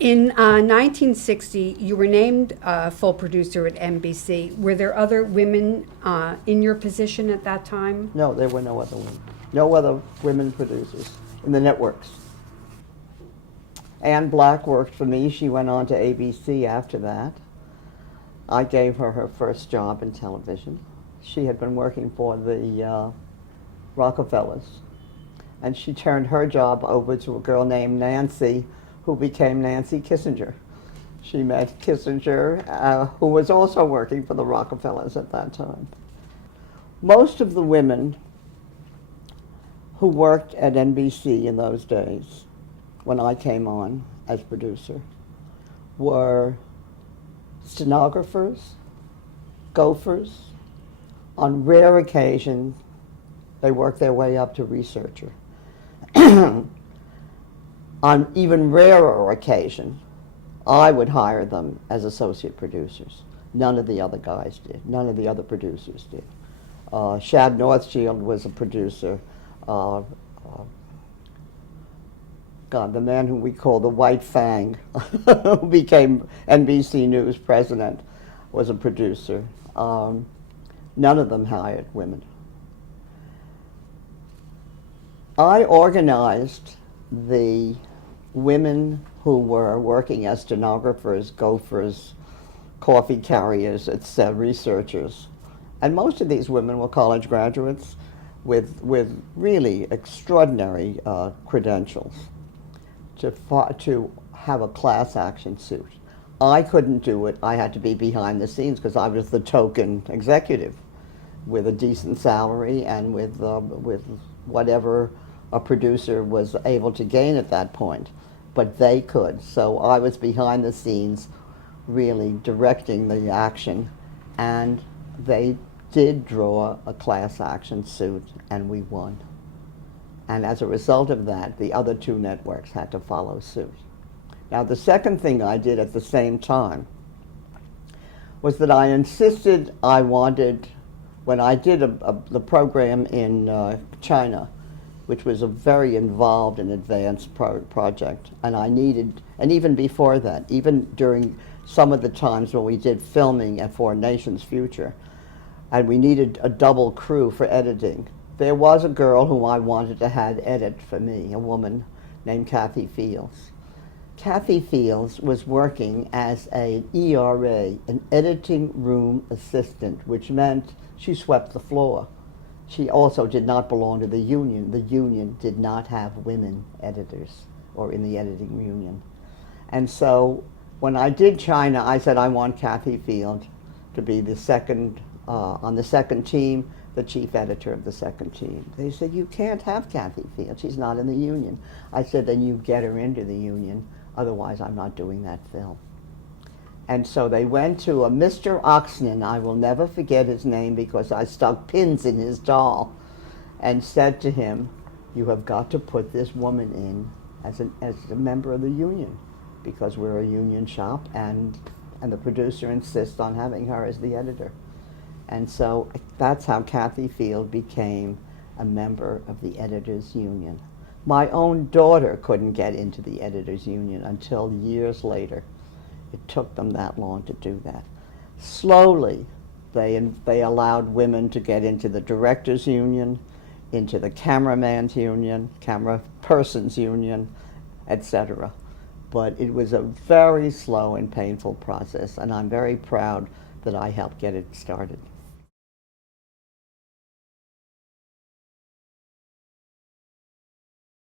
In 1960, you were named full producer at NBC. Were there other women in your position at that time? No, there were no other women. No other women producers in the networks. Ann Black worked for me. She went on to ABC after that. I gave her her first job in television. She had been working for the Rockefellers, and she turned her job over to a girl named Nancy, who became Nancy Kissinger. She met Kissinger, who was also working for the Rockefellers at that time. Most of the women who worked at NBC in those days, when I came on as producer, were stenographers, gophers. On rare occasions, they worked their way up to researcher. On even rarer occasion, I would hire them as associate producers. None of the other guys did. None of the other producers did. Shad Northshield was a producer. God, the man who we call the White Fang, who became NBC News president, was a producer. None of them hired women. I organized the women who were working as stenographers, gophers, coffee carriers, researchers. And most of these women were college graduates with really extraordinary credentials to have a class action suit. I couldn't do it. I had to be behind the scenes because I was the token executive with a decent salary and with whatever a producer was able to gain at that point. But they could. So I was behind the scenes really directing the action, and they did draw a class action suit, and we won. And as a result of that, the other two networks had to follow suit. Now, the second thing I did at the same time was that I insisted I wanted, when I did the program in China, which was a very involved and advanced project, and I needed, and even before that, even during some of the times when we did filming for Nation's Future, and we needed a double crew for editing, there was a girl who I wanted to have edit for me, a woman named Kathy Fields. Kathy Fields was working as an ERA, an editing room assistant, which meant she swept the floor. She also did not belong to the union. The union did not have women editors or in the editing union. And so when I did China, I said I want Kathy Field to be the second, on the second team, the chief editor of the second team. They said, you can't have Kathy Field. She's not in the union. I said, then you get her into the union. Otherwise, I'm not doing that film. And so they went to a Mr. Oxnan, I will never forget his name because I stuck pins in his doll, and said to him, you have got to put this woman in as a member of the union, because we're a union shop, and the producer insists on having her as the editor. And so that's how Kathy Field became a member of the editors union. My own daughter couldn't get into the editors union until years later. It took them that long to do that. Slowly, they allowed women to get into the directors union, into the cameraman's union, camera person's union, etc. But it was a very slow and painful process, and I'm very proud that I helped get it started.